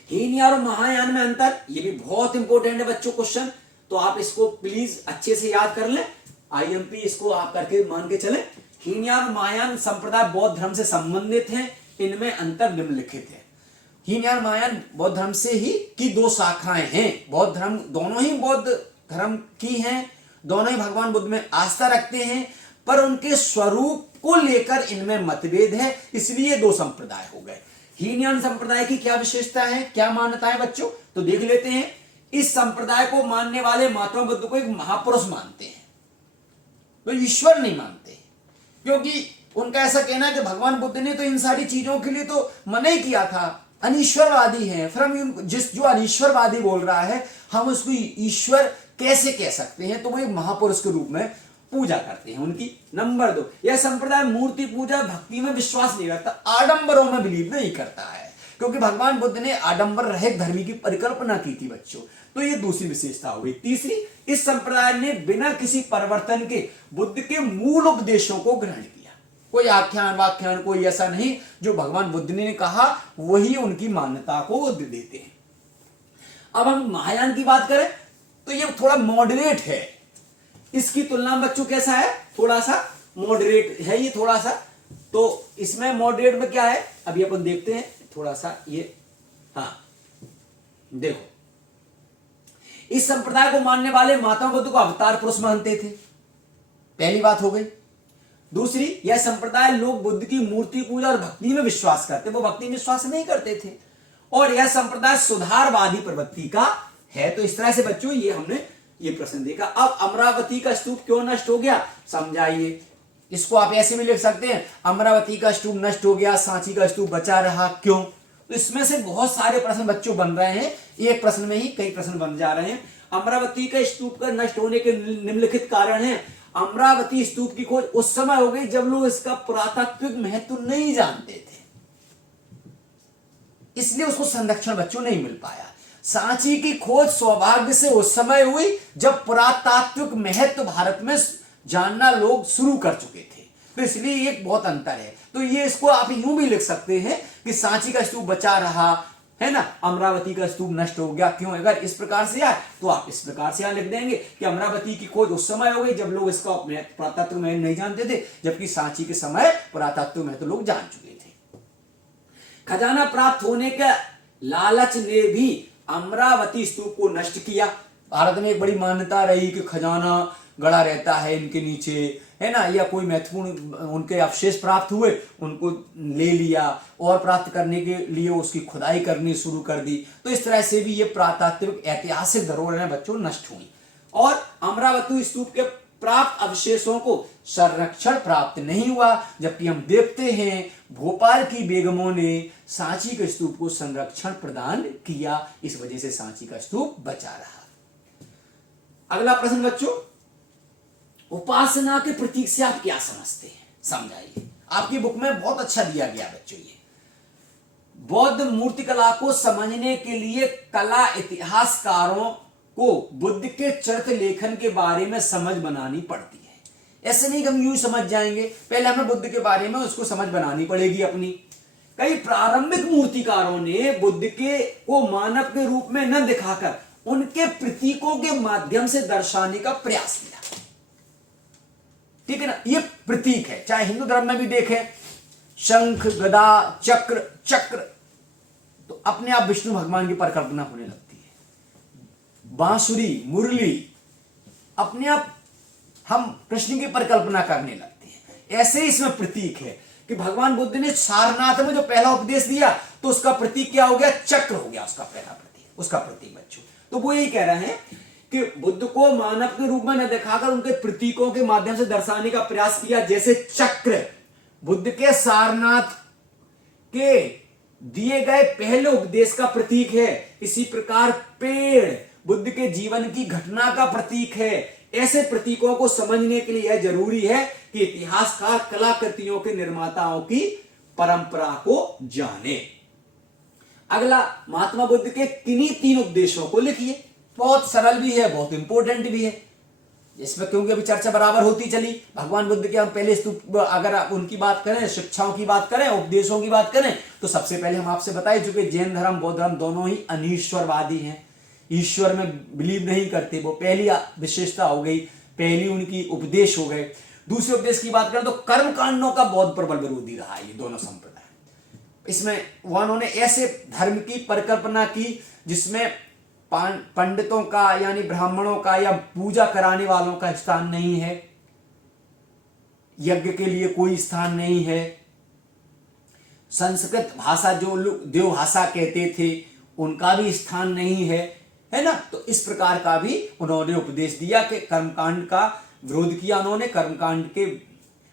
हीनयान और महायान में अंतर, ये भी बहुत इंपॉर्टेंट है बच्चों क्वेश्चन, तो आप इसको प्लीज अच्छे से याद कर लें, आईएमपी इसको आप करके मान के चलें। हीनयान और महायान संप्रदाय बौद्ध धर्म से संबंधित हैं, इनमें अंतर निम्नलिखित है। हीनयान महायान बौद्ध धर्म से ही की 2 शाखाएं हैं। बौद्ध धर्म दोनों ही बौद्ध धर्म की हैं, दोनों ही भगवान बुद्ध में आस्था रखते हैं, पर उनके स्वरूप को लेकर इनमें मतभेद है, इसलिए 2 संप्रदाय हो गए। हीनयान संप्रदाय की क्या विशेषता है, क्या मान्यता है बच्चों, तो देख लेते हैं। इस संप्रदाय को मानने वाले महात्मा बुद्ध को एक महापुरुष मानते हैं, तो ईश्वर नहीं मानते, क्योंकि उनका ऐसा कहना है कि भगवान बुद्ध ने तो इन सारी चीजों के लिए तो मना ही किया था, अनीश्वरवादी हैं। फिर हम जो अनीश्वरवादी बोल रहा है हम उसको ईश्वर कैसे कह सकते हैं, तो वो एक महापुरुष के रूप में पूजा करते हैं उनकी। नंबर 2, यह संप्रदाय मूर्ति पूजा भक्ति में विश्वास नहीं रखता, आडंबरों में बिलीव नहीं करता है, क्योंकि भगवान बुद्ध ने आडंबर रहित धर्म की परिकल्पना की थी बच्चों। तो ये दूसरी विशेषता हो गई। तीसरी, इस संप्रदाय ने बिना किसी परिवर्तन के बुद्ध के मूल उपदेशों को ग्रहण किया। कोई आख्यान वाख्यान कोई ऐसा नहीं, जो भगवान बुद्ध ने कहा वही उनकी मान्यता को देते हैं। अब हम महायान की बात करें तो ये थोड़ा मॉडरेट है, इसकी तुलना में बच्चों कैसा है, थोड़ा सा मॉडरेट है ये थोड़ा सा। तो इसमें मॉडरेट में क्या है, अभी अपन देखते हैं थोड़ा सा ये। हाँ देखो, इस संप्रदाय को मानने वाले महात्मा बुद्ध को अवतार पुरुष मानते थे, पहली बात हो गई। दूसरी, यह संप्रदाय लोग बुद्ध की मूर्ति पूजा और भक्ति में विश्वास करते, वो भक्ति में विश्वास नहीं करते थे। और यह संप्रदाय सुधारवादी प्रवृत्ति का है। तो इस तरह से बच्चों ये हमने ये प्रश्न देखा। अब अमरावती का स्तूप क्यों नष्ट हो गया, समझाइए। इसको आप ऐसे भी लिख सकते हैं, अमरावती का स्तूप नष्ट हो गया, सांची का स्तूप बचा रहा, क्यों। तो इसमें से बहुत सारे प्रश्न बच्चों बन रहे हैं, एक प्रश्न में ही कई प्रश्न बन जा रहे हैं। अमरावती का स्तूप का नष्ट होने के निम्नलिखित कारण है। अमरावती स्तूप की खोज उस समय हो गई जब लोग इसका पुरातात्विक महत्व नहीं जानते थे, इसलिए उसको संरक्षण बच्चों नहीं मिल पाया। सांची की खोज सौभाग्य से उस समय हुई जब पुरातात्विक महत्व भारत में जानना लोग शुरू कर चुके थे। तो इसलिए एक बहुत अंतर है। तो ये इसको आप यूं भी लिख सकते हैं कि सांची का स्तूप बचा रहा है ना, अमरावती का स्तूप नष्ट हो गया, क्यों। अगर इस प्रकार से आए तो आप इस प्रकार से यहां लिख देंगे कि अमरावती की खोज उस समय हो गई जब लोग इसका पुरातत्व में नहीं जानते थे, जबकि सांची के समय पुरातत्व में तो लोग जान चुके थे। खजाना प्राप्त होने के लालच ने भी अमरावती स्तूप को नष्ट किया। भारत में एक बड़ी मान्यता रही कि खजाना गड़ा रहता है इनके नीचे, है ना, या कोई महत्वपूर्ण उनके अवशेष प्राप्त हुए, उनको ले लिया और प्राप्त करने के लिए उसकी खुदाई करनी शुरू कर दी। तो इस तरह से भी ये पुरातात्विक ऐतिहासिक धरोहरें बच्चों नष्ट हुई और अमरावती स्तूप के प्राप्त अवशेषों को संरक्षण प्राप्त नहीं हुआ। जबकि हम देखते हैं भोपाल की बेगमों ने सांची के स्तूप को संरक्षण प्रदान किया, इस वजह से सांची का स्तूप बचा रहा। अगला प्रश्न बच्चों, उपासना के प्रतीक से आप क्या समझते हैं, समझाइए। आपकी बुक में बहुत अच्छा दिया गया बच्चों ये। बौद्ध मूर्तिकला को समझने के लिए कला इतिहासकारों को बुद्ध के चरित्र लेखन के बारे में समझ बनानी पड़ती है। ऐसे नहीं कि हम यूं समझ जाएंगे, पहले हमें बुद्ध के बारे में उसको समझ बनानी पड़ेगी अपनी। कई प्रारंभिक मूर्तिकारों ने बुद्ध के को मानव के रूप में न दिखाकर उनके प्रतीकों के माध्यम से दर्शाने का प्रयास किया। ठीक है ना, ये प्रतीक है। चाहे हिंदू धर्म में भी देखें, शंख गदा चक्र, चक्र तो अपने आप विष्णु भगवान की परिकल्पना होने लगती है। बांसुरी मुरली अपने आप हम कृष्ण की परिकल्पना करने लगते हैं। ऐसे ही इसमें प्रतीक है कि भगवान बुद्ध ने सारनाथ में जो पहला उपदेश दिया तो उसका प्रतीक क्या हो गया, चक्र हो गया उसका पहला प्रतीक, उसका प्रतीक बच्चों। तो वो यही कह रहे हैं कि बुद्ध को मानव के रूप में न दिखाकर उनके प्रतीकों के माध्यम से दर्शाने का प्रयास किया। जैसे चक्र बुद्ध के सारनाथ के दिए गए पहले उपदेश का प्रतीक है, इसी प्रकार पेड़ बुद्ध के जीवन की घटना का प्रतीक है। ऐसे प्रतीकों को समझने के लिए यह जरूरी है कि इतिहासकार कलाकृतियों के निर्माताओं की परंपरा को जाने। अगला, महात्मा बुद्ध के किन्हीं 3 उपदेशों को लिखिए। बहुत सरल भी है, बहुत इंपॉर्टेंट भी है, इसमें क्योंकि अभी चर्चा बराबर होती चली। भगवान बुद्ध के हम पहले अगर आप उनकी बात करें, शिक्षाओं की बात करें, उपदेशों की बात करें, तो सबसे पहले हम आपसे बताए चुके जैन धर्म बौद्ध धर्म दोनों ही अनीश्वरवादी हैं, ईश्वर में बिलीव नहीं करते। वो पहली विशेषता हो गई, पहली उनकी उपदेश हो गए। दूसरे उपदेश की बात करें तो कर्म कांडों का बहुत प्रबल विरोधी रहा है ये दोनों संप्रदाय। इसमें उन्होंने ऐसे धर्म की परिकल्पना की जिसमें पंडितों का यानी ब्राह्मणों का या पूजा कराने वालों का स्थान नहीं है, यज्ञ के लिए कोई स्थान नहीं है, संस्कृत भाषा जो लोग देवभाषा कहते थे उनका भी स्थान नहीं है, है ना। तो इस प्रकार का भी उन्होंने उपदेश दिया कि कर्मकांड का विरोध किया उन्होंने। कर्मकांड के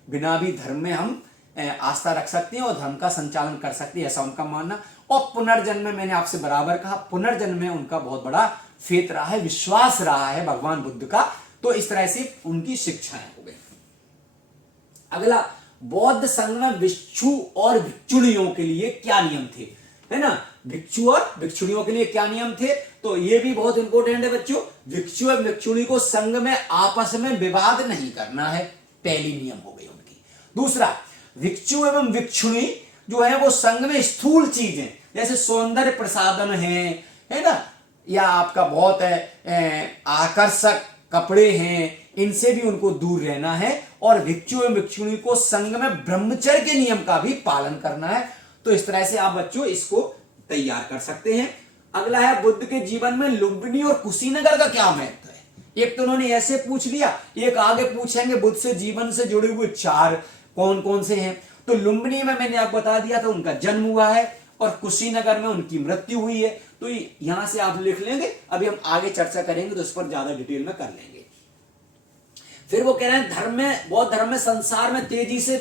बिना भी धर्म में हम आस्था रख सकते हैं और धर्म का संचालन कर सकते हैं, ऐसा उनका मानना। और पुनर्जन्म में मैंने आपसे बराबर कहा, पुनर्जन्म में उनका बहुत बड़ा फेथ रहा है, विश्वास रहा है भगवान बुद्ध का। तो इस तरह से उनकी शिक्षाएं हो गई। अगला, बौद्ध संघ में भिक्षु और भिक्षुणियों के लिए क्या नियम थे, है ना। भिक्षु और भिक्षुणियों के लिए क्या नियम थे, तो ये भी बहुत इंपॉर्टेंट है बच्चों। भिक्षु और भिक्षुणी को संघ में आपस में विवाद नहीं करना है, पहली नियम हो गई उनकी। दूसरा, भिक्षु एवं भिक्षुणी जो है वो संघ में स्थूल चीजें जैसे सौंदर्य प्रसाधन है ना, या आपका बहुत आकर्षक कपड़े हैं, इनसे भी उनको दूर रहना है। और भिक्षु एवं भिक्षुणी को संघ में ब्रह्मचर्य के नियम का भी पालन करना है। तो इस तरह से आप बच्चों इसको तैयार कर सकते हैं। अगला है, बुद्ध के जीवन में लुम्बिनी और कुशीनगर का क्या महत्व है। एक तो उन्होंने ऐसे पूछ लिया, एक आगे पूछेंगे बुद्ध से जीवन से जुड़े हुए 4 कौन कौन से हैं। तो लुम्बिनी में मैंने आपको बता दिया था उनका जन्म हुआ है, और कुशीनगर में उनकी मृत्यु हुई है। तो यहां से आप लिख लेंगे, अभी हम आगे चर्चा करेंगे तो उस पर ज्यादा डिटेल में कर लेंगे। फिर वो कह रहे हैं धर्म में, बौद्ध धर्म में संसार में तेजी से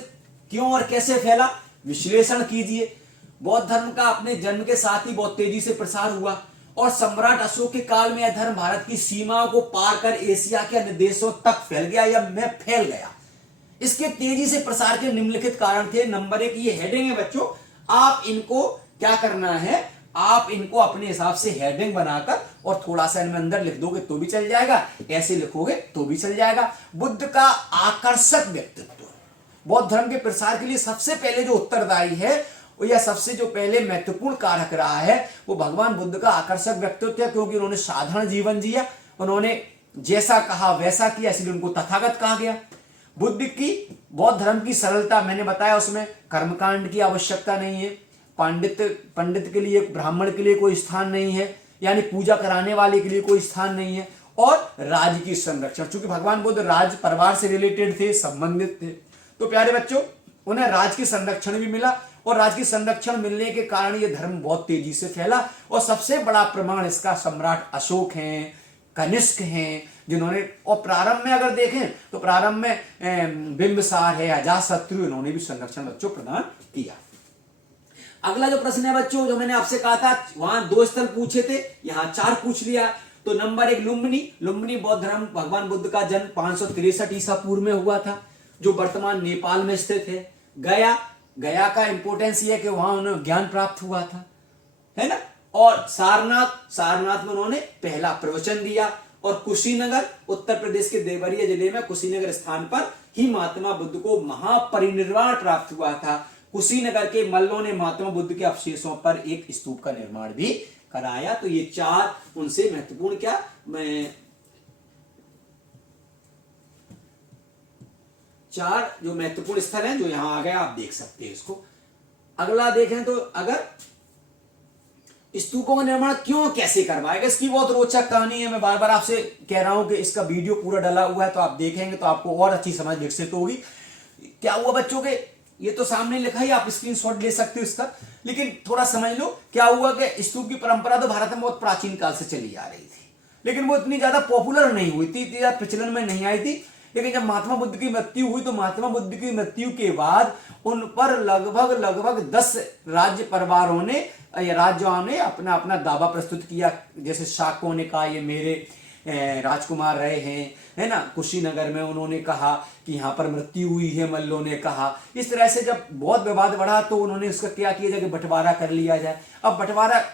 क्यों और कैसे फैला, विश्लेषण कीजिए। बौद्ध धर्म का अपने जन्म के साथ ही बहुत तेजी से प्रसार हुआ, और सम्राट अशोक के काल में यह धर्म भारत की सीमाओं को पार कर एशिया के अन्य देशों तक फैल गया या फैल गया। इसके तेजी से प्रसार के निम्नलिखित कारण थे। नंबर 1, ये हेडिंग है बच्चों, आप इनको क्या करना है, आप इनको अपने हिसाब से हेडिंग बनाकर और थोड़ा सा इनमें अंदर लिख दोगे तो भी चल जाएगा, ऐसे लिखोगे तो भी चल जाएगा। बुद्ध का आकर्षक व्यक्तित्व, बौद्ध धर्म के प्रसार के लिए सबसे पहले जो उत्तरदायी है या सबसे जो पहले महत्वपूर्ण कारक रहा है वो भगवान बुद्ध का आकर्षक व्यक्तित्व है, क्योंकि उन्होंने साधारण जीवन जिया, उन्होंने जैसा कहा वैसा किया, इसलिए उनको तथागत कहा गया। बुद्ध की बौद्ध धर्म की सरलता मैंने बताया, उसमें कर्मकांड की आवश्यकता नहीं है, पंडित के लिए, ब्राह्मण के लिए कोई स्थान नहीं है, यानी पूजा कराने वाले के लिए कोई स्थान नहीं है, और राज्य की संरक्षण, चूंकि भगवान बुद्ध राज परिवार से रिलेटेड थे, संबंधित थे, तो प्यारे बच्चों उन्हें राज की संरक्षण भी मिला, और राज की संरक्षण मिलने के कारण यह धर्म बहुत तेजी से फैला। और सबसे बड़ा प्रमाण इसका सम्राट अशोक हैं, कनिष्क हैं, जिन्होंने, और प्रारंभ में अगर देखें तो प्रारंभ में बिंबिसार है, अजातशत्रु, इन्होंने भी संरक्षण बच्चों प्रदान किया। अगला जो प्रश्न है बच्चों, जो मैंने आपसे कहा था वहां 2 स्थल पूछे थे, यहां 4 पूछ लिया। तो नंबर 1, लुम्बिनी बौद्ध धर्म, भगवान बुद्ध का जन्म 563 ईसा पूर्व में हुआ था, जो वर्तमान नेपाल में स्थित है। गया का इंपोर्टेंस ये है कि वहां उन्हें ज्ञान प्राप्त हुआ था, है ना। और सारनाथ में उन्होंने पहला प्रवचन दिया। और कुशीनगर, उत्तर प्रदेश के देवरिया जिले में कुशीनगर स्थान पर ही महात्मा बुद्ध को महापरिनिर्वाण प्राप्त हुआ था। कुशीनगर के मल्लों ने महात्मा बुद्ध के अवशेषों पर एक स्तूप का निर्माण भी कराया। तो ये 4 उनसे महत्वपूर्ण क्या, मैं 4 जो महत्वपूर्ण स्थल हैं जो यहां आ गए, आप देख सकते हैं इसको। अगला देखें तो, अगर स्तूपों का निर्माण क्यों कैसे करवाएगा, इसकी बहुत रोचक कहानी है। मैं बार बार आपसे कह रहा हूं कि इसका वीडियो पूरा डला हुआ है, तो आप देखेंगे तो आपको और अच्छी समझ विकसित होगी। क्या हुआ बच्चों के, ये तो सामने लिखा ही, आप स्क्रीनशॉट ले सकते हो इसका, लेकिन थोड़ा समझ लो। क्या हुआ कि स्तूप की परंपरा तो भारत में बहुत प्राचीन काल से चली आ रही थी, लेकिन वो इतनी ज्यादा पॉपुलर नहीं हुई थी, इतनी ज्यादा प्रचलन में नहीं आई थी। लेकिन जब महात्मा बुद्ध की मृत्यु हुई, तो महात्मा बुद्ध की मृत्यु के बाद उन पर लगभग 10 राज्य परिवारों ने या राज्यों ने अपना अपना दावा प्रस्तुत किया। जैसे शाकों ने कहा ये मेरे राजकुमार रहे हैं, है ना। कुशीनगर में उन्होंने कहा कि यहाँ पर मृत्यु हुई है, मल्लों ने कहा। इस तरह से जब बहुत विवाद बढ़ा तो उन्होंने उसका क्या किया जाए कि बंटवारा कर लिया जाए। अब बंटवारा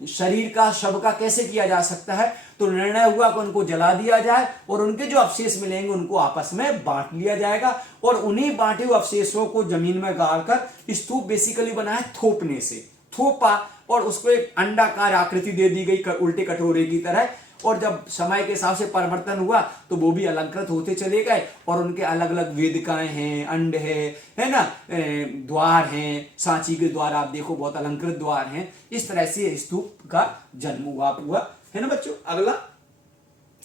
शरीर का, शव का कैसे किया जा सकता है, तो निर्णय हुआ कि उनको जला दिया जाए और उनके जो अवशेष मिलेंगे उनको आपस में बांट लिया जाएगा। और उन्हीं बांटे हुए अवशेषों को जमीन में गाड़कर स्तूप बेसिकली बना है थोपने से, थोपा और उसको एक अंडाकार आकृति दे दी गई, उल्टे कटोरे की तरह। और जब समय के हिसाब से परिवर्तन हुआ तो वो भी अलंकृत होते चले गए, और उनके अलग अलग वेदिकाएं हैं, अंड है ना, द्वार हैं, सांची के द्वार आप देखो बहुत अलंकृत द्वार हैं। इस तरह से स्तूप का जन्म हुआ है ना बच्चों। अगला,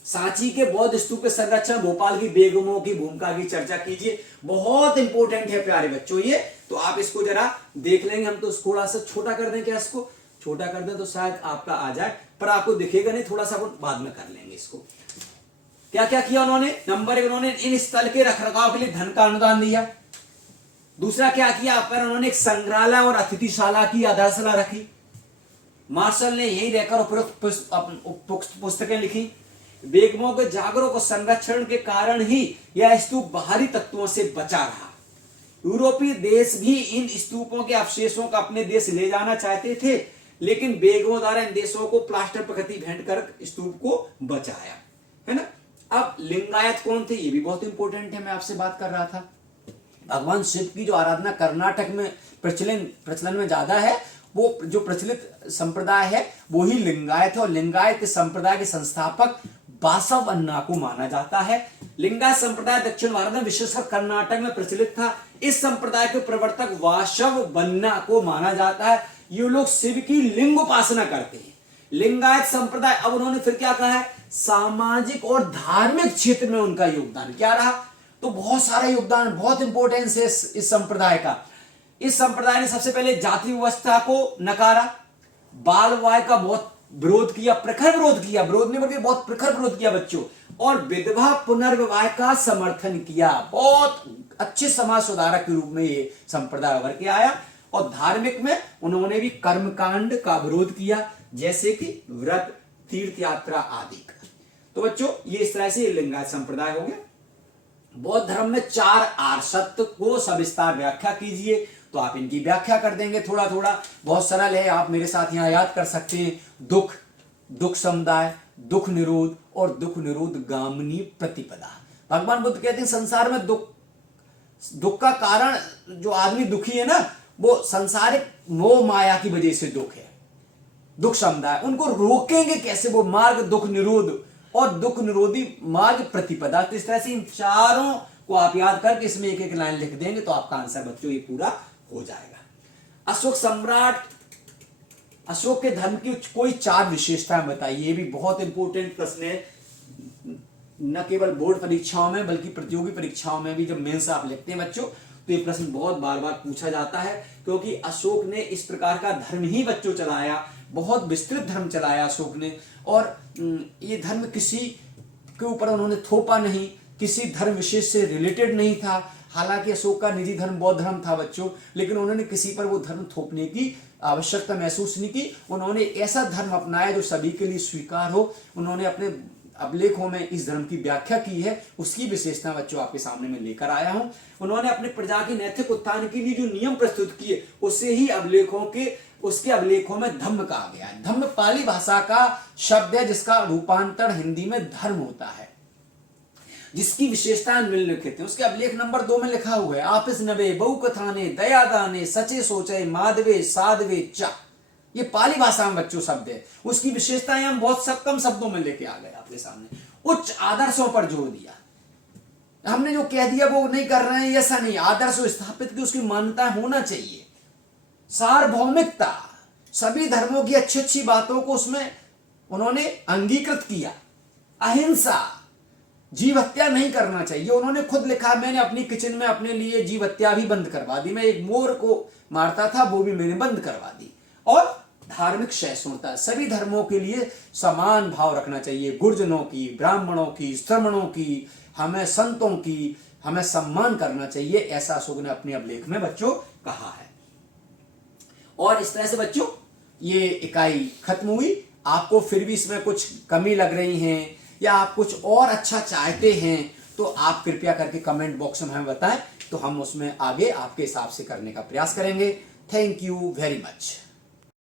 सांची के बौद्ध स्तूप के संरक्षण, भोपाल की बेगमों की भूमिका की चर्चा कीजिए। बहुत इंपॉर्टेंट है प्यारे बच्चों ये, तो आप इसको जरा देख लेंगे। हम तो थोड़ा सा छोटा कर दें, क्या इसको छोटा कर दें तो शायद आपका आ जाए, पर आपको दिखेगा नहीं, थोड़ा सा बाद में कर लेंगे इसको। क्या क्या किया उन्होंने, नंबर 1, उन्होंने इन स्थल के रखरखाव के लिए धन का अनुदान दिया। दूसरा क्या किया, पर उन्होंने एक संग्रहालय और अतिथिशाला की आधारशिला रखी। मार्शल ने यहीं रहकर उपरोक्त पुस्तकें लिखी। बेगमों के जागरूक और संरक्षण के कारण ही यह स्तूप बाहरी तत्वों से बचा रहा। यूरोपीय देश भी इन स्तूपों के अवशेषों का अपने देश ले जाना चाहते थे, लेकिन बेगमों द्वारा इन देशों को प्लास्टर प्रकृति भेंट कर स्तूप को बचाया, है ना। अब लिंगायत कौन थे, ये भी बहुत इंपॉर्टेंट है। मैं आपसे बात कर रहा था, भगवान शिव की जो आराधना कर्नाटक में प्रचलन में ज्यादा है, वो जो प्रचलित संप्रदाय है वो ही लिंगायत है। और लिंगायत संप्रदाय के संस्थापक बासवन्ना को माना जाता है। लिंगायत संप्रदाय दक्षिण भारत में विशेषकर कर्नाटक में प्रचलित था। इस संप्रदाय के प्रवर्तक वासवन्ना को माना जाता है। ये लोग शिव की लिंग उपासना करते हैं। लिंगायत संप्रदाय, अब उन्होंने फिर क्या कहा है, सामाजिक और धार्मिक क्षेत्र में उनका योगदान क्या रहा, तो बहुत सारा योगदान, बहुत इंपॉर्टेंस है इस संप्रदाय का। इस संप्रदाय ने सबसे पहले जाति व्यवस्था को नकारा, बाल विवाह का बहुत विरोध किया, प्रखर विरोध किया, विरोध नहीं बल्कि बहुत प्रखर विरोध किया बच्चों, और विधवा पुनर्विवाह का समर्थन किया। बहुत अच्छे समाज सुधारक के रूप में ये संप्रदाय उभर के आया। और धार्मिक में उन्होंने भी कर्मकांड का विरोध किया, जैसे कि व्रत, तीर्थ यात्रा आदि का। तो बच्चों ये इस तरह से लिंगायत संप्रदाय हो गया। बौद्ध धर्म में 4 आर्षत्व को सविस्तार व्याख्या कीजिए, तो आप इनकी व्याख्या कर देंगे थोड़ा थोड़ा, बहुत सरल है, आप मेरे साथ यहां याद कर सकते हैं। दुख, दुख समुदाय, दुख निरोध और दुख निरोध गामिनी प्रतिपदा। भगवान बुद्ध कहते हैं संसार में दुख का कारण, जो आदमी दुखी है ना, वो सांसारिक मोह माया की वजह से दुख है। दुख समुदाय, उनको रोकेंगे कैसे, वो मार्ग दुख निरोध और दुख निरोधी मार्ग प्रतिपदा। तो इस तरह से इन चारों को आप याद करके इसमें एक एक लाइन लिख देंगे तो आपका आंसर बच्चों ये पूरा हो जाएगा। अशोक सम्राट, अशोक के धर्म की कोई 4 विशेषताएं बताइए। ये भी बहुत इंपॉर्टेंट प्रश्न है, न केवल बोर्ड परीक्षाओं में बल्कि प्रतियोगी परीक्षाओं में भी जब मेंस आप लिखते हैं बच्चों, तो ये प्रश्न बहुत बार बार पूछा जाता है, क्योंकि अशोक ने इस प्रकार का धर्म ही बच्चों चलाया, बहुत विस्तृत धर्म चलाया अशोक ने। और ये धर्म किसी के ऊपर उन्होंने थोपा नहीं, किसी धर्म विशेष से रिलेटेड नहीं था। हालांकि अशोक का निजी धर्म बौद्ध धर्म था बच्चों, लेकिन उन्होंने किसी पर वो धर्म थोपने की आवश्यकता महसूस नहीं की। उन्होंने ऐसा धर्म अपनाया जो सभी के लिए स्वीकार हो। उन्होंने अपने अभिलेखों में इस धर्म की व्याख्या की है, उसकी विशेषता बच्चों आपके सामने मैं लेकर आया हूं। उन्होंने अपने प्रजा के नैतिक उत्थान के लिए जो नियम प्रस्तुत किए, उससे ही उसके अभिलेखों में धम्म कहा गया है। धम्म पाली भाषा का शब्द है, जिसका रूपांतरण हिंदी में धर्म होता है, जिसकी विशेषताएं निम्नलिखित हैं। उसके अभिलेख नंबर 2 में लिखा हुआ है, आपस नवे बहु कथाने दयादाने सचे सोचे माधवे साधवे चा। ये पाली भाषा में बच्चों शब्द है। उसकी विशेषताएं हम बहुत कम शब्दों में लेके आ गए आपके सामने। उच्च आदर्शों पर जोर दिया, हमने जो कह दिया वो नहीं कर रहे हैं ऐसा नहीं, आदर्श स्थापित की उसकी मान्यता होना चाहिए। सार्वभौमिकता, सभी धर्मों की अच्छी अच्छी बातों को उसमें उन्होंने अंगीकृत किया। अहिंसा, जीव हत्या नहीं करना चाहिए। उन्होंने खुद लिखा, मैंने अपनी किचन में अपने लिए जीव हत्या भी बंद करवा दी, मैं एक मोर को मारता था वो भी मैंने बंद करवा दी। और धार्मिक सहिष्णुता, सभी धर्मों के लिए समान भाव रखना चाहिए। गुर्जनों की, ब्राह्मणों की, श्रमणों की, हमें संतों की हमें सम्मान करना चाहिए, ऐसा अशोक ने अपने अभिलेख में बच्चों कहा है। और इस तरह से बच्चों ये इकाई खत्म हुई। आपको फिर भी इसमें कुछ कमी लग रही है या आप कुछ और अच्छा चाहते हैं तो आप कृपया करके कमेंट बॉक्स में हमें बताएं, तो हम उसमें आगे आपके हिसाब से करने का प्रयास करेंगे। Thank you very much.